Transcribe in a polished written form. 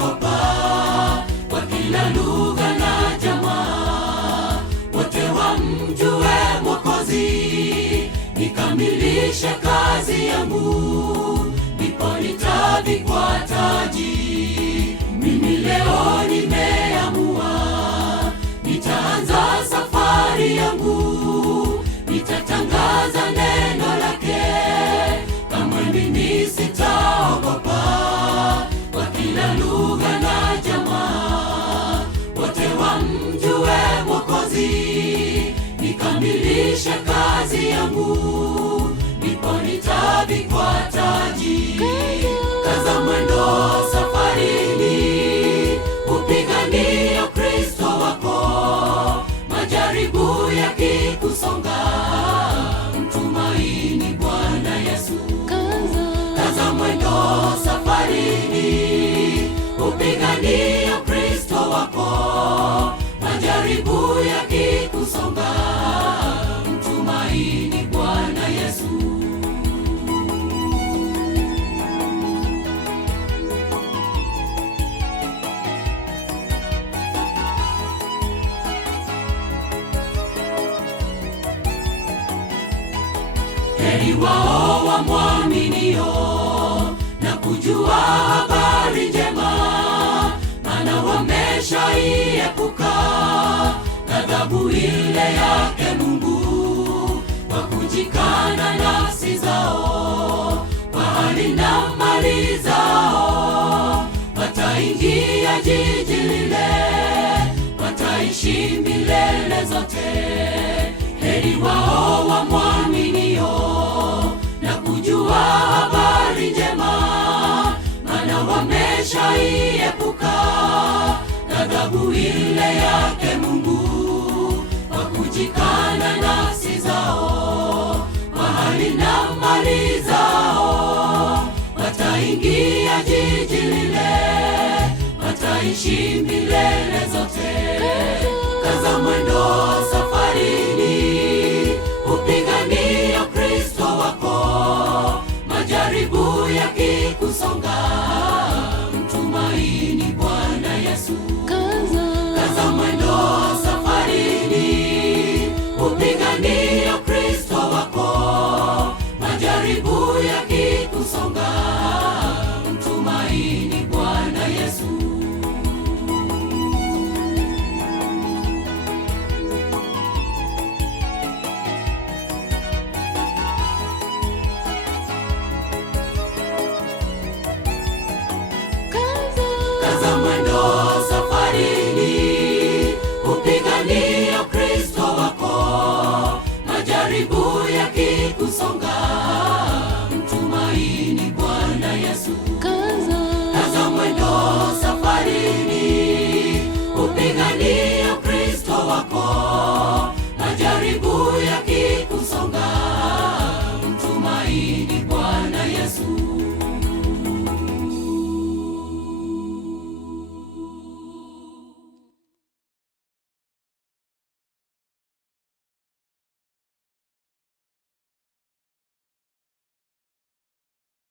sitaogopa, kwa kila lugha na jamaa, wote wamjue Mwokozi. Nikamilishe kazi yangu, ndipo nitavikwa taji. Mimi leo nimeamua, nitaanza safari yangu, nitatangaza neno lake. Kamwe mimi sitaogopa, kwa kila lugha na jamaa, wote wamjue Mwokozi. Nikamilishe kazi yangu, ndipo nitavikwa taji. Kaza mwendo safarini, upigania Kristo wako. Majaribu yakikusonga, mtumaini Bwana Yesu. Kaza mwendo safarini, upigania Kristo wako. Majaribu yakikusonga, mtumaini Bwana Yesu. Heri wao wamwaminio na kujua habari njema, maana wameshaiepuka ghadhabu ile yake Mungu, kwa kujikana nafsi zao, kwa hali na mali zao. Wataingia jiji lile, wataishi milele zote. Heri wao wamwaminio na kujua habari njema, maana wameshaiepuka ghadhabu ile yake Mungu, kwa kujikana nafsi zao, kwa hali na mali zao. Wataingia jiji lile, wataishi milele zote. Kaza mwendo safarini, upigania Kristo wako. Majaribu yakikusonga, mtumaini Bwana Yesu. Kaza mwendo safarini, upigania Kristo wako. Majaribu yakikusonga, mtumaini Bwana Yesu. Kaza mwendo safarini, upigania Kristo wako. Majaribu yakikusonga, mtumaini Bwana Yesu. Kaza mwendo safarini, upigania Kristo wako.